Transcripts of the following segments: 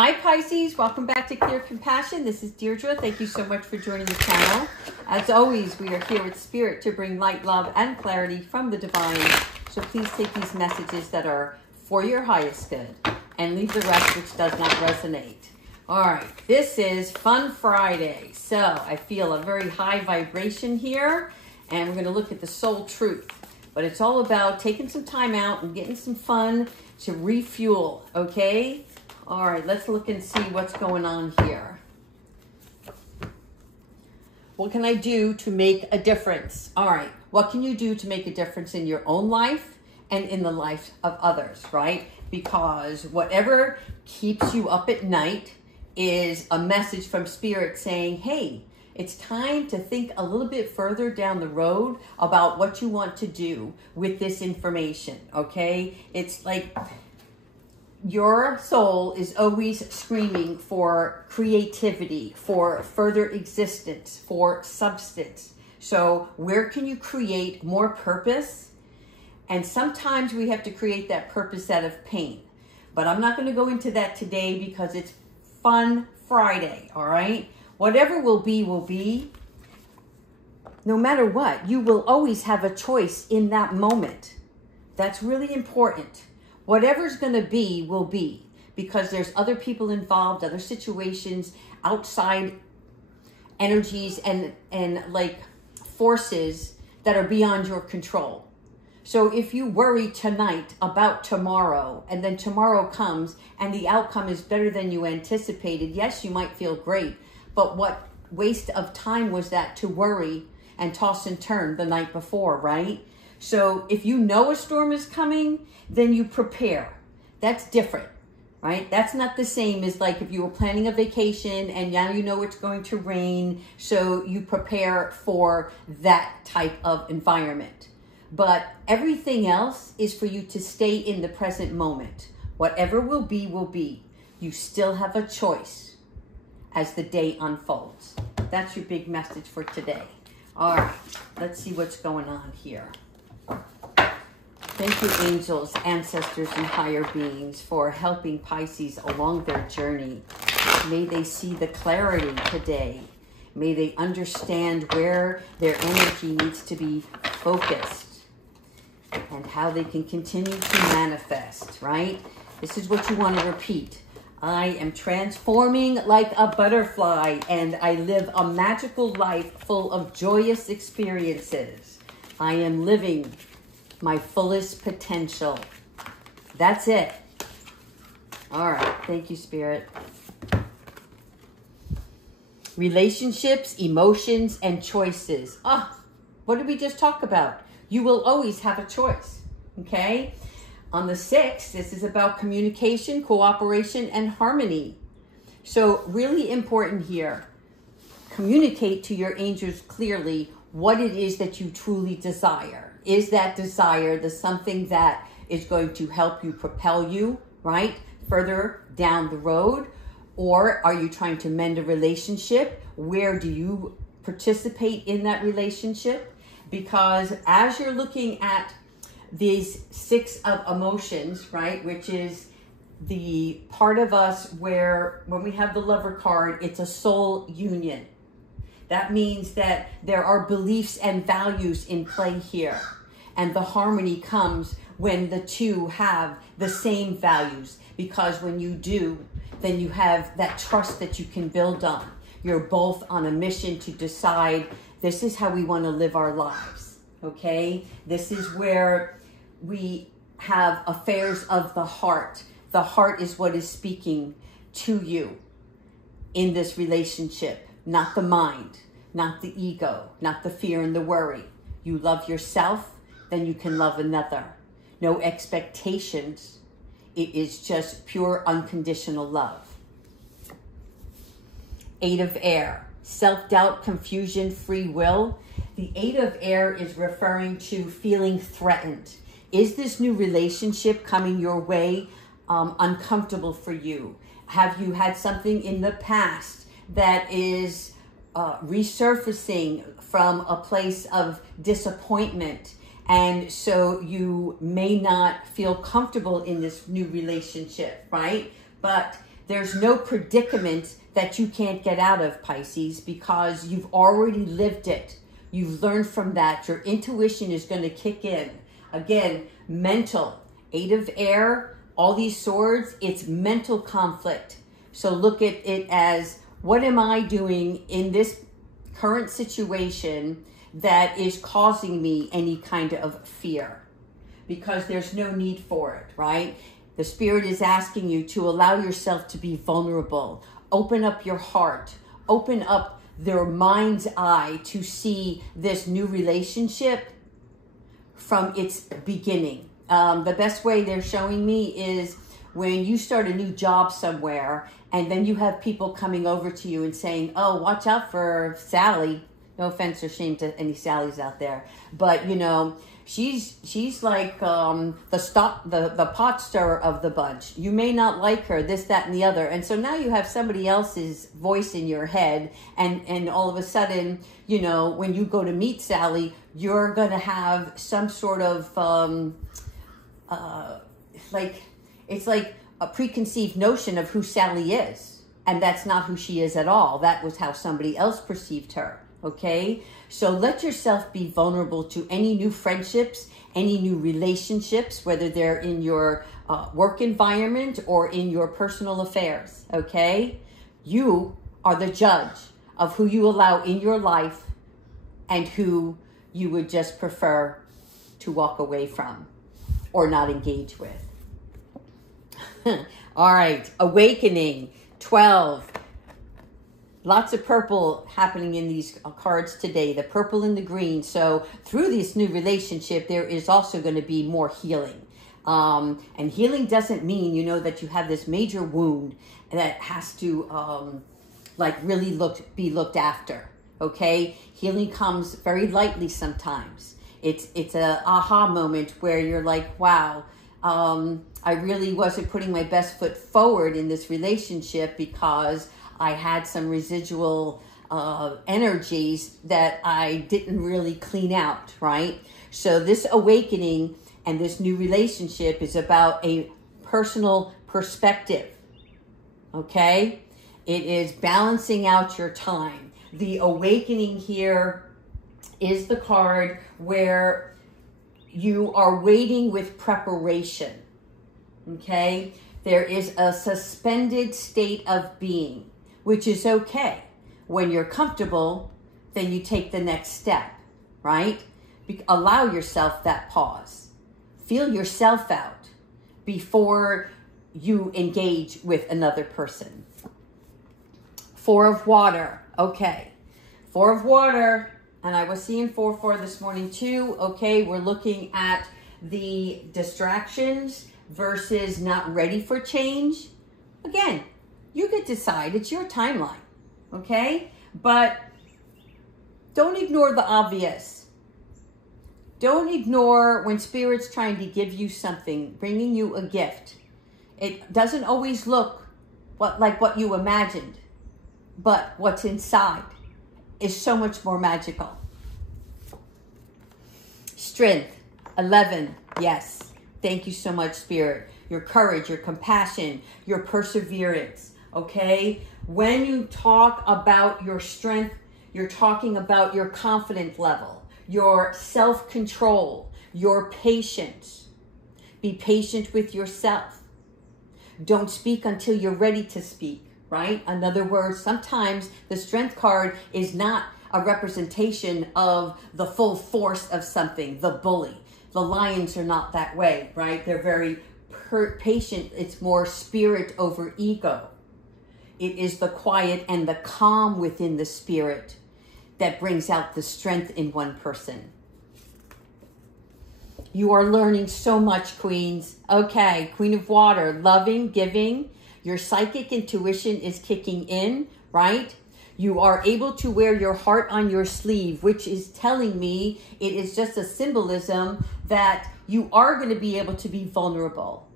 Hi Pisces, welcome back to Clear Compassion. This is Deirdre. Thank you so much for joining the channel. As always, we are here with Spirit to bring light, love, and clarity from the divine. So please take these messages that are for your highest good and leave the rest which does not resonate. All right, this is Fun Friday. So I feel a very high vibration here, and we're going to look at the soul truth. But it's all about taking some time out and getting some fun to refuel, okay? All right, let's look and see what's going on here. What can I do to make a difference? All right, what can you do to make a difference in your own life and in the life of others, right? Because whatever keeps you up at night is a message from Spirit saying, hey, it's time to think a little bit further down the road about what you want to do with this information, okay? It's like your soul is always screaming for creativity, for further existence, for substance. So where can you create more purpose? And sometimes we have to create that purpose out of pain. But I'm not going to go into that today because it's Fun Friday, all right? Whatever will be. No matter what, you will always have a choice in that moment. That's really important. Whatever's going to be will be, because there's other people involved, other situations, outside energies and like forces that are beyond your control. So if you worry tonight about tomorrow, and then tomorrow comes and the outcome is better than you anticipated, yes, you might feel great, but what waste of time was that to worry and toss and turn the night before, right? So if you know a storm is coming, then you prepare. That's different, right? That's not the same as like if you were planning a vacation and now you know it's going to rain, so you prepare for that type of environment. But everything else is for you to stay in the present moment. Whatever will be, will be. You still have a choice as the day unfolds. That's your big message for today. All right, let's see what's going on here. Thank you, angels, ancestors, and higher beings for helping Pisces along their journey. May they see the clarity today. May they understand where their energy needs to be focused and how they can continue to manifest, right? This is what you want to repeat. I am transforming like a butterfly, and I live a magical life full of joyous experiences. I am living my fullest potential. That's it. All right. Thank you, Spirit. Relationships, emotions, and choices. What did we just talk about? You will always have a choice. Okay? On the 6th, this is about communication, cooperation, and harmony. So really important here. Communicate to your angels clearly what it is that you truly desire. Is that desire the something that is going to help you propel you, right, further down the road? Or are you trying to mend a relationship? Where do you participate in that relationship? Because as you're looking at these 6 of emotions, right, which is the part of us where when we have the Lover card, it's a soul union. That means that there are beliefs and values in play here. And the harmony comes when the two have the same values. Because when you do, then you have that trust that you can build on. You're both on a mission to decide, this is how we want to live our lives, okay? This is where we have affairs of the heart. The heart is what is speaking to you in this relationship, not the mind, not the ego, not the fear and the worry. You love yourself, then you can love another. No expectations. It is just pure unconditional love. 8 of Air, self-doubt, confusion, free will. The 8 of Air is referring to feeling threatened. Is this new relationship coming your way uncomfortable for you? Have you had something in the past that is resurfacing from a place of disappointment? And so you may not feel comfortable in this new relationship, right? But there's no predicament that you can't get out of, Pisces, because you've already lived it. You've learned from that. Your intuition is going to kick in. Again, mental, 8 of air, all these swords, it's mental conflict. So look at it as, what am I doing in this current situation that is causing me any kind of fear? Because there's no need for it, right? The Spirit is asking you to allow yourself to be vulnerable. Open up your heart. Open up their mind's eye to see this new relationship from its beginning. The best way they're showing me is when you start a new job somewhere and then you have people coming over to you and saying, oh, watch out for Sally. No offense or shame to any Sallys out there. But, you know, she's like the pot stirrer of the bunch. You may not like her, this, that, and the other. And so now you have somebody else's voice in your head. And all of a sudden, you know, when you go to meet Sally, you're going to have some sort of, it's like a preconceived notion of who Sally is. And that's not who she is at all. That was how somebody else perceived her. Okay? So let yourself be vulnerable to any new friendships, any new relationships, whether they're in your work environment or in your personal affairs. Okay? You are the judge of who you allow in your life and who you would just prefer to walk away from or not engage with. All right, awakening, 12. Lots of purple happening in these cards today, the purple and the green. So through this new relationship, there is also going to be more healing. And healing doesn't mean, you know, that you have this major wound that has to really be looked after. Okay, healing comes very lightly sometimes. It's a aha moment where you're like, wow, I really wasn't putting my best foot forward in this relationship because I had some residual energies that I didn't really clean out, right? So this awakening and this new relationship is about a personal perspective, okay? It is balancing out your time. The awakening here is the card where you are waiting with preparation, okay? There is a suspended state of being, which is okay. When you're comfortable, then you take the next step, right? Allow yourself that pause. Feel yourself out before you engage with another person. 4 of water, okay. 4 of water, and I was seeing 4-4 this morning too. Okay, we're looking at the distractions versus not ready for change. Again, you could decide, it's your timeline, okay? But don't ignore the obvious. Don't ignore when Spirit's trying to give you something, bringing you a gift. It doesn't always look like what you imagined, but what's inside is so much more magical. Strength, 11, yes. Thank you so much, Spirit. Your courage, your compassion, your perseverance, okay? When you talk about your strength, you're talking about your confidence level, your self-control, your patience. Be patient with yourself. Don't speak until you're ready to speak, right? In other words, sometimes the strength card is not a representation of the full force of something, the bully. The lions are not that way, right? They're very patient. It's more spirit over ego. It is the quiet and the calm within the spirit that brings out the strength in one person. You are learning so much, Queens. Okay, Queen of Water, loving, giving. Your psychic intuition is kicking in, right? You are able to wear your heart on your sleeve, which is telling me it is just a that you are going to be able to be vulnerable.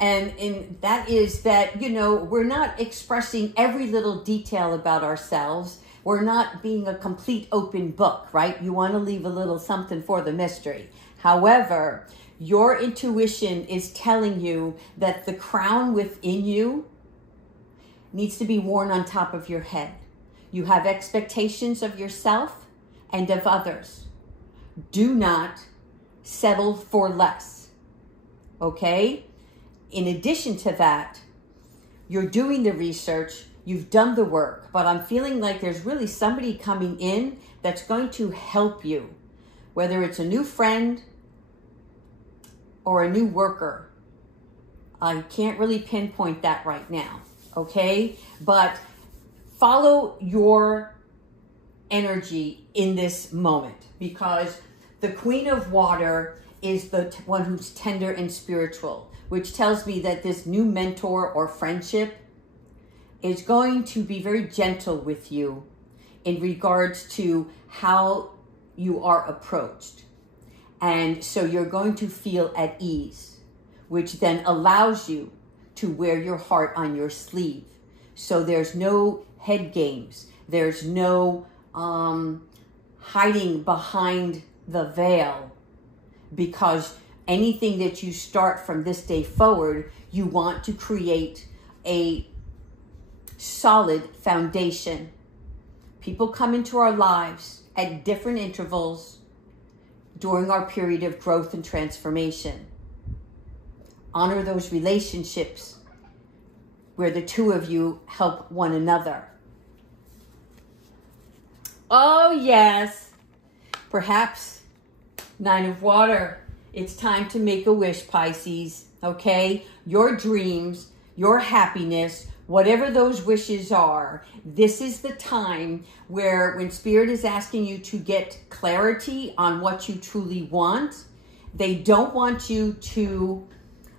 And that is that, you know, we're not expressing every little detail about ourselves. We're not being a complete open book, right? You want to leave a little something for the mystery. However, your intuition is telling you that the crown within you needs to be worn on top of your head. You have expectations of yourself and of others. Do not settle for less. Okay? In addition to that, you're doing the research, you've done the work, but I'm feeling like there's really somebody coming in that's going to help you, whether it's a new friend or a new worker. I can't really pinpoint that right now, okay? But follow your energy in this moment, because the Queen of Water is the one who's tender and spiritual, which tells me that this new mentor or friendship is going to be very gentle with you in regards to how you are approached. And so you're going to feel at ease, which then allows you to wear your heart on your sleeve. So there's no head games. There's no hiding behind the veil, because anything that you start from this day forward, you want to create a solid foundation. People come into our lives at different intervals during our period of growth and transformation. Honor those relationships where the two of you help one another. Oh, yes. Perhaps Nine of Water. It's time to make a wish, Pisces. Okay? Your dreams, your happiness, whatever those wishes are, this is the time where when Spirit is asking you to get clarity on what you truly want, they don't want you to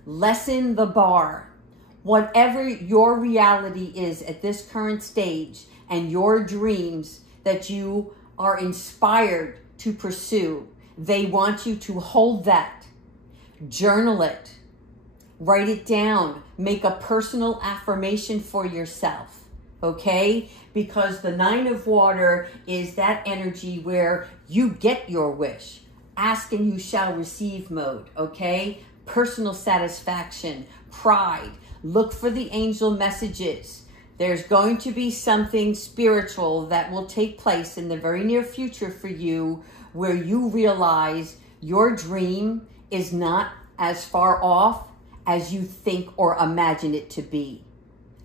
lessen the bar. Whatever your reality is at this current stage and your dreams that you are inspired to pursue, they want you to hold that, journal it, write it down, make a personal affirmation for yourself, okay? Because the Nine of Water is that energy where you get your wish. Ask and you shall receive mode, okay? Personal satisfaction, pride. Look for the angel messages. There's going to be something spiritual that will take place in the very near future for you, where you realize your dream is not as far off as you think or imagine it to be.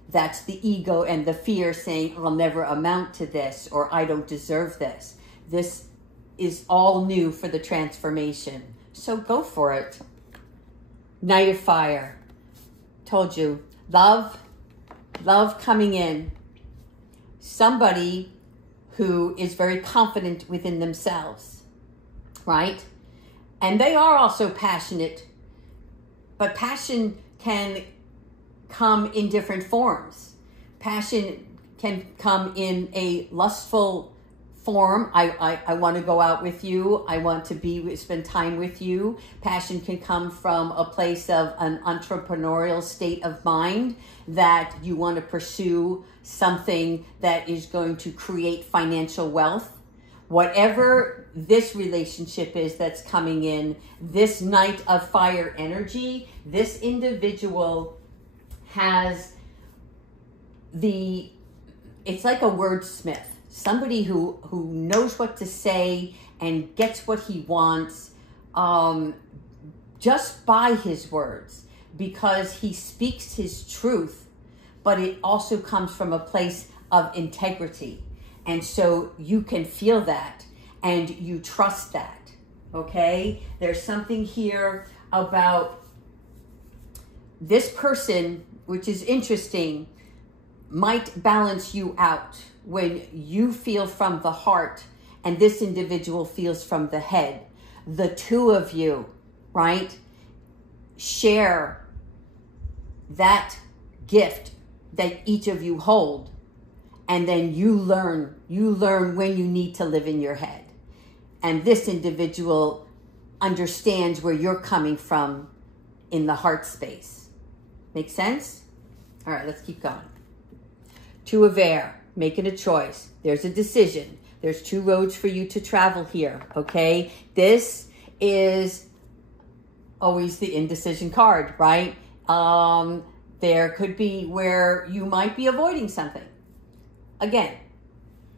That's the ego and the fear saying, I'll never amount to this, or I don't deserve this. This is all new for the transformation. So go for it. Knight of Fire. Told you, love coming in. Somebody who is very confident within themselves, right? And they are also passionate, but passion can come in different forms. Passion can come in a lustful form. I want to go out with you. I want to spend time with you. Passion can come from a place of an entrepreneurial state of mind, that you want to pursue something that is going to create financial wealth. Whatever this relationship is that's coming in, this Knight of Fire energy, this individual has it's like a wordsmith. Somebody who knows what to say and gets what he wants just by his words, because he speaks his truth, but it also comes from a place of integrity. And so you can feel that and you trust that, okay? There's something here about this person, which is interesting, might balance you out when you feel from the heart and this individual feels from the head. The two of you, right, share that gift that each of you hold, and then you learn when you need to live in your head. And this individual understands where you're coming from in the heart space. Make sense? All right, let's keep going. Two of Air. Making a choice. There's a decision. There's two roads for you to travel here, okay? This is always the indecision card, right? There could be where you might be avoiding something. Again,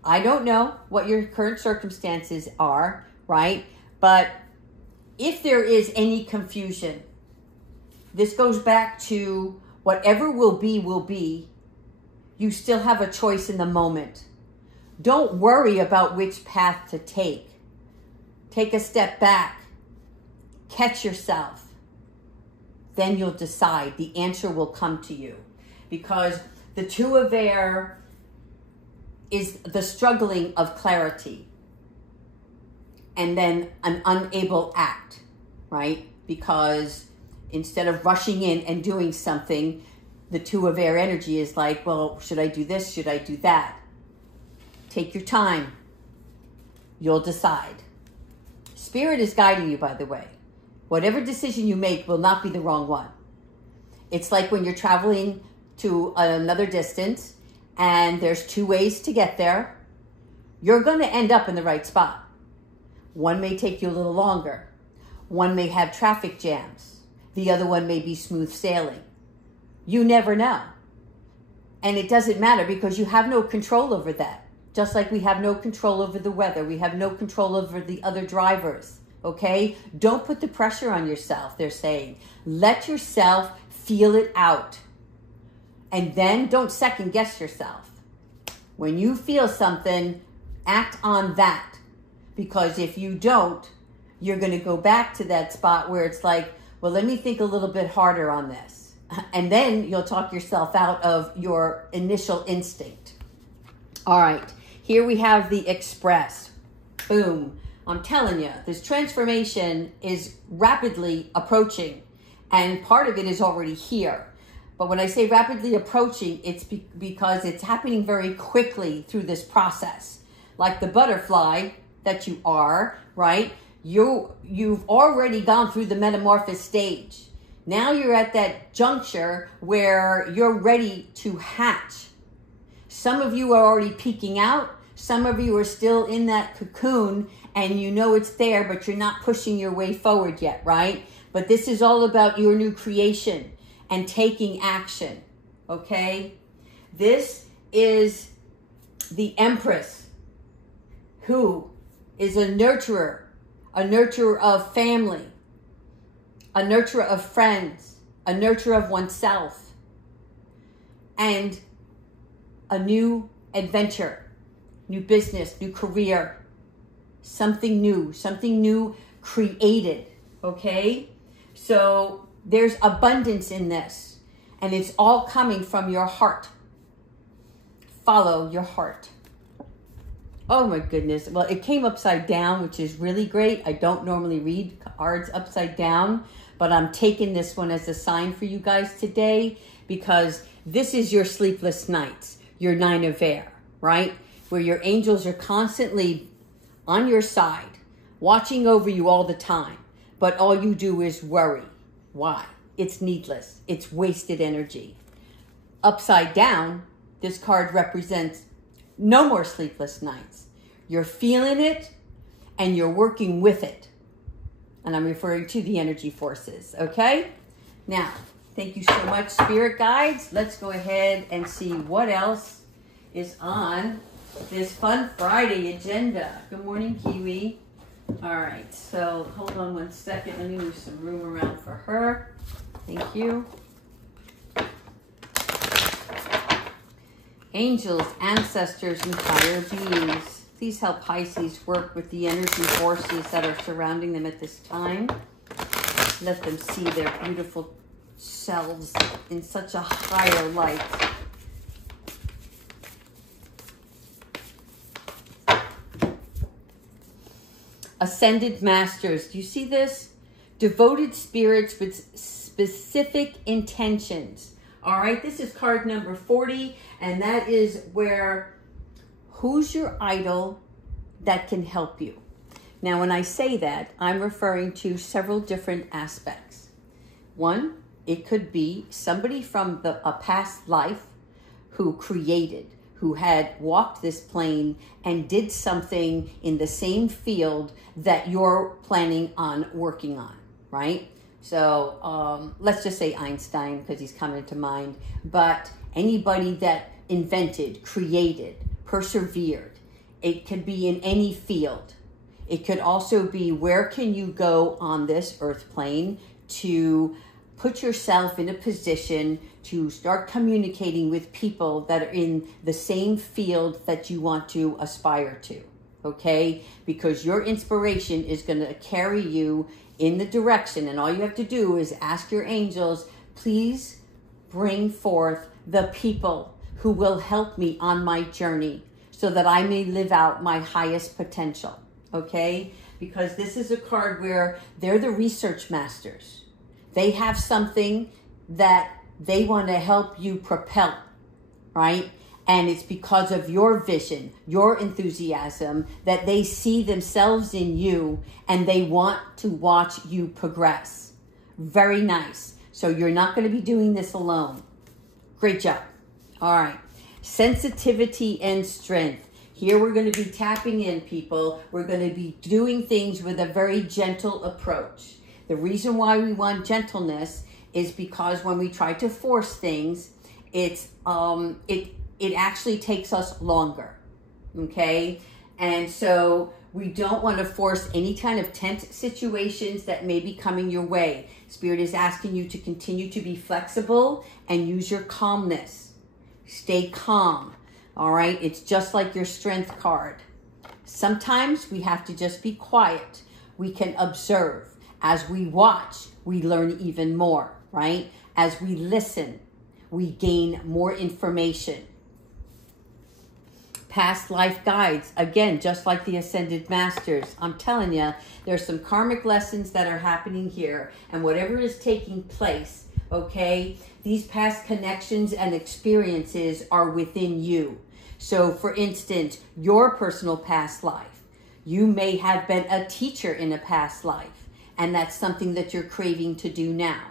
I don't know what your current circumstances are, right? But if there is any confusion, this goes back to whatever will be, will be. You still have a choice in the moment. Don't worry about which path to take. Take a step back. Catch yourself. Then you'll decide. The answer will come to you. Because the Two of Air is the struggling of clarity. And then an unable act, right? Because instead of rushing in and doing something, the Two of Air energy is like, well, should I do this? Should I do that? Take your time. You'll decide. Spirit is guiding you, by the way. Whatever decision you make will not be the wrong one. It's like when you're traveling to another distance and there's two ways to get there. You're going to end up in the right spot. One may take you a little longer. One may have traffic jams. The other one may be smooth sailing. You never know. And it doesn't matter because you have no control over that. Just like we have no control over the weather. We have no control over the other drivers. Okay? Don't put the pressure on yourself, they're saying. Let yourself feel it out. And then don't second guess yourself. When you feel something, act on that. Because if you don't, you're going to go back to that spot where it's like, well, let me think a little bit harder on this. And then you'll talk yourself out of your initial instinct. All right. Here we have the Express. Boom. I'm telling you, this transformation is rapidly approaching. And part of it is already here. But when I say rapidly approaching, it's because it's happening very quickly through this process. Like the butterfly that you are, right? You've already gone through the metamorphosis stage. Now you're at that juncture where you're ready to hatch. Some of you are already peeking out. Some of you are still in that cocoon and you know it's there, but you're not pushing your way forward yet, right? But this is all about your new creation and taking action, okay? This is the Empress, who is a nurturer of family, a nurturer of friends, a nurturer of oneself, and a new adventure, new business, new career, something new created, okay? So there's abundance in this, and it's all coming from your heart. Follow your heart. Oh my goodness. Well, it came upside down, which is really great. I don't normally read cards upside down, but I'm taking this one as a sign for you guys today because this is your sleepless nights, your 9 of Air, right? Where your angels are constantly on your side, watching over you all the time, but all you do is worry. Why? It's needless. It's wasted energy. Upside down, this card represents no more sleepless nights. You're feeling it and you're working with it. And I'm referring to the energy forces, okay? Now, thank you so much, Spirit Guides. Let's go ahead and see what else is on this Fun Friday agenda. Good morning, Kiwi. All right, so hold on one second. Let me move some room around for her. Thank you. Angels, ancestors, and fire beings, please help Pisces work with the energy forces that are surrounding them at this time. Let them see their beautiful selves in such a higher light. Ascended Masters, do you see this? Devoted spirits with specific intentions. All right, this is card number 40, and that is where, who's your idol that can help you? Now, when I say that, I'm referring to several different aspects. One, it could be somebody from a past life who created, who had walked this plane and did something in the same field that you're planning on working on, right? So let's just say Einstein, because he's coming to mind. But anybody that invented, created, persevered, it could be in any field. It could also be, where can you go on this earth plane to put yourself in a position to start communicating with people that are in the same field that you want to aspire to, okay? Because your inspiration is going to carry you in the direction, and all you have to do is ask your angels, please bring forth the people who will help me on my journey so that I may live out my highest potential, okay? Because this is a card where they're the research masters. They have something that they want to help you propel, right? And it's because of your vision, your enthusiasm, that they see themselves in you and they want to watch you progress. Very nice. So you're not going to be doing this alone. Great job. All right. Sensitivity and strength. Here we're going to be tapping in, people. We're going to be doing things with a very gentle approach. The reason why we want gentleness is because when we try to force things, it actually takes us longer, okay? And so we don't want to force any kind of tense situations that may be coming your way. Spirit is asking you to continue to be flexible and use your calmness. Stay calm, all right? It's just like your strength card. Sometimes we have to just be quiet. We can observe. As we watch, we learn even more, right? As we listen, we gain more information. Past life guides, again, just like the Ascended Masters. I'm telling you, there's some karmic lessons that are happening here. And whatever is taking place, okay, these past connections and experiences are within you. So, for instance, your personal past life. You may have been a teacher in a past life. And that's something that you're craving to do now.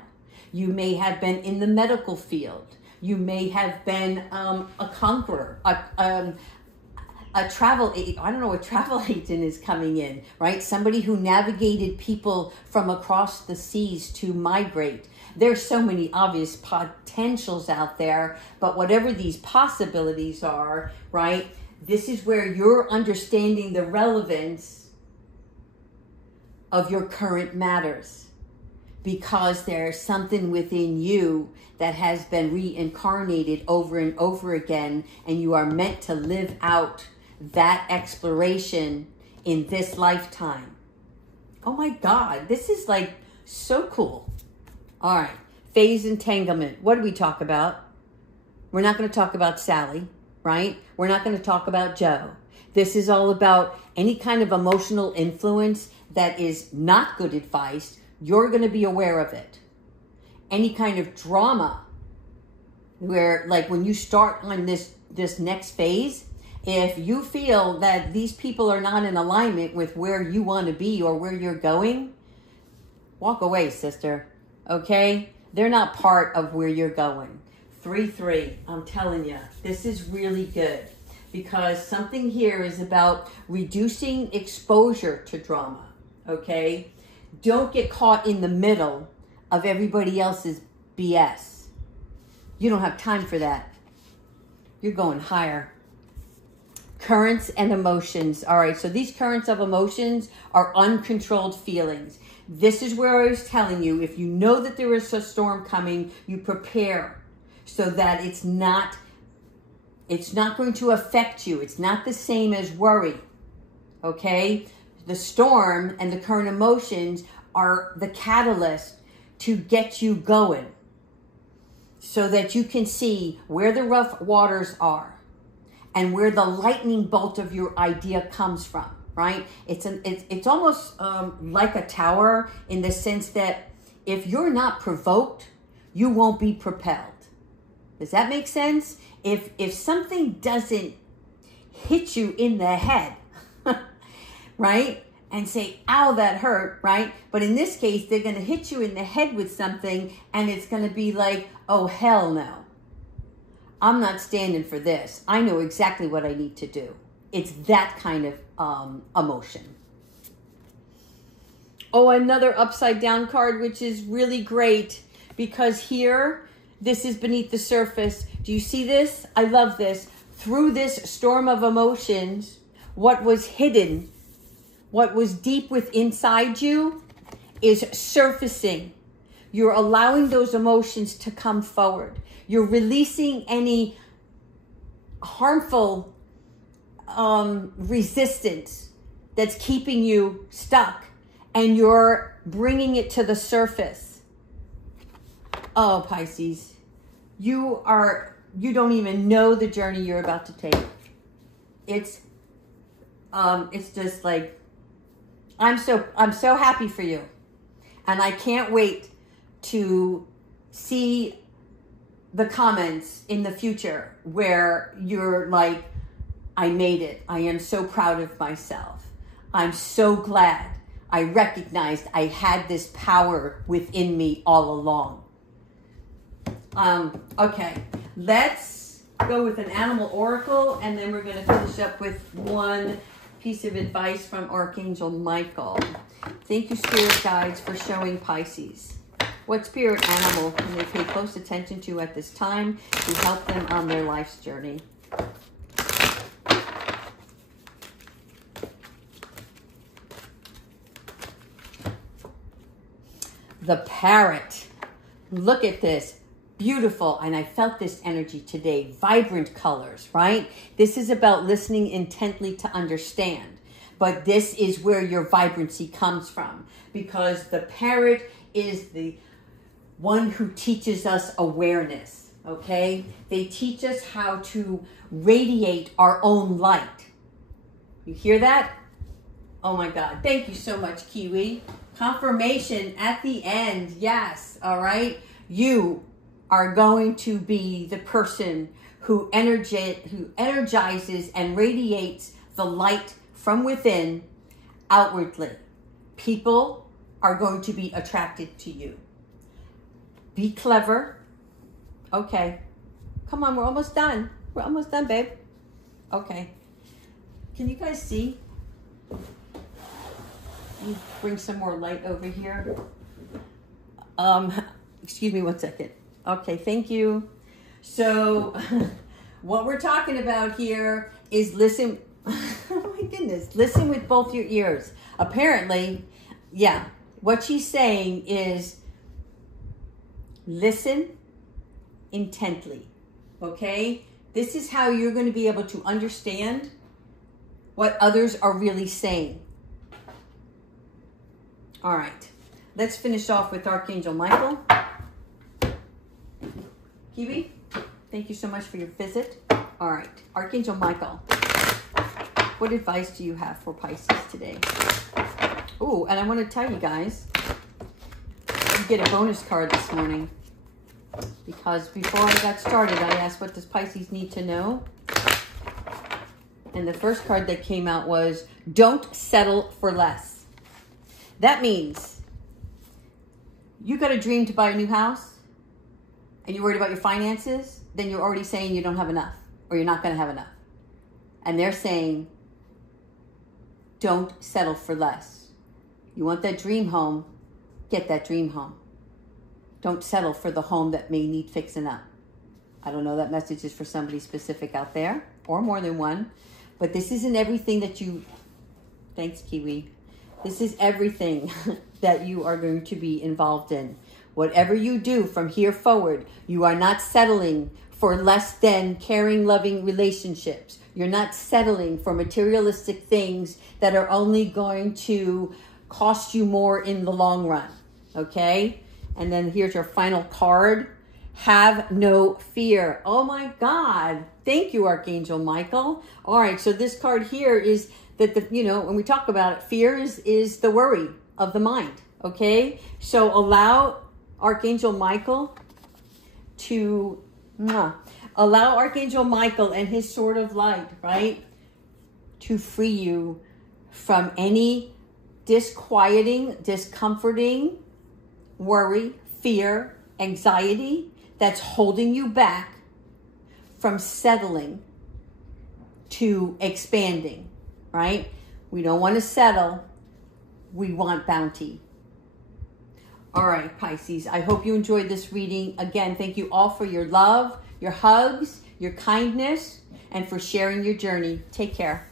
You may have been in the medical field. You may have been a conqueror, a travel agent. I don't know, a travel agent is coming in, right? Somebody who navigated people from across the seas to migrate. There's so many obvious potentials out there, but whatever these possibilities are, right? This is where you're understanding the relevance of your current matters, because there's something within you that has been reincarnated over and over again, and you are meant to live out that exploration in this lifetime. Oh my God, this is like so cool. All right, phase entanglement. What do we talk about? We're not going to talk about Sally, right? We're not going to talk about Joe. This is all about any kind of emotional influence that is not good advice. You're going to be aware of it. Any kind of drama where, like, when you start on this next phase, if you feel that these people are not in alignment with where you want to be or where you're going, walk away, sister. Okay? They're not part of where you're going. 3-3. I'm telling you, this is really good, because something here is about reducing exposure to drama. Okay? Don't get caught in the middle of everybody else's BS. You don't have time for that. You're going higher. Currents and emotions. All right, so these currents of emotions are uncontrolled feelings. This is where I was telling you, if you know that there is a storm coming, you prepare so that it's not going to affect you. It's not the same as worry. Okay? The storm and the current emotions are the catalyst to get you going, so that you can see where the rough waters are and where the lightning bolt of your idea comes from, right? It's almost like a tower, in the sense that if you're not provoked, you won't be propelled. Does that make sense? If something doesn't hit you in the head, right? And say, ow, that hurt, right? But in this case, they're going to hit you in the head with something, and it's going to be like, oh, hell no. I'm not standing for this. I know exactly what I need to do. It's that kind of emotion. Oh, another upside down card, which is really great because here, this is beneath the surface. Do you see this? I love this. Through this storm of emotions, what was hidden, what was deep within inside you is surfacing. You're allowing those emotions to come forward. You're releasing any harmful resistance that's keeping you stuck, and you're bringing it to the surface. Oh, Pisces, you don't even know the journey you're about to take. It's just like, I'm so happy for you. And I can't wait to see the comments in the future where you're like, I made it. I am so proud of myself. I'm so glad I recognized I had this power within me all along. Okay, let's go with an animal oracle, and then we're going to finish up with one piece of advice from Archangel Michael. Thank you, spirit guides, for showing Pisces what spirit animal can they pay close attention to at this time to help them on their life's journey. The parrot. Look at this. Beautiful. And I felt this energy today. Vibrant colors, right? This is about listening intently to understand. But this is where your vibrancy comes from, because the parrot is the one who teaches us awareness, okay? They teach us how to radiate our own light. You hear that? Oh my God. Thank you so much, Kiwi. Confirmation at the end. Yes. All right. You are going to be the person who energizes and radiates the light from within outwardly. People are going to be attracted to you. Be clever. Okay. Come on, we're almost done. We're almost done, babe. Okay. Can you guys see? Let me bring some more light over here. Excuse me one second. Okay, thank you. So what we're talking about here is listen. Oh my goodness. Listen with both your ears. Apparently, yeah, what she's saying is listen intently. Okay? This is how you're going to be able to understand what others are really saying. All right. Let's finish off with Archangel Michael. Kiwi, thank you so much for your visit. All right. Archangel Michael, what advice do you have for Pisces today? Oh, and I want to tell you guys, you get a bonus card this morning, because before I got started, I asked, what does Pisces need to know? And the first card that came out was, don't settle for less. That means you got a dream to buy a new house and you're worried about your finances, then you're already saying you don't have enough, or you're not going to have enough. And they're saying, don't settle for less. You want that dream home, get that dream home. Don't settle for the home that may need fixing up. I don't know, that message is for somebody specific out there, or more than one. But this isn't everything that you... Thanks, Kiwi. This is everything that you are going to be involved in. Whatever you do from here forward, you are not settling for less than caring, loving relationships. You're not settling for materialistic things that are only going to cost you more in the long run. Okay? And then here's your final card. Have no fear. Oh my God. Thank you, Archangel Michael. All right, so this card here is that, when we talk about it, fear is the worry of the mind, okay? So allow Archangel Michael to, allow Archangel Michael and his sword of light, right, to free you from any disquieting, discomforting worry, fear, anxiety that's holding you back from settling to expanding, right? We don't want to settle we want bounty. All right, Pisces, I hope you enjoyed this reading. Again, thank you all for your love, your hugs, your kindness, and for sharing your journey. Take care.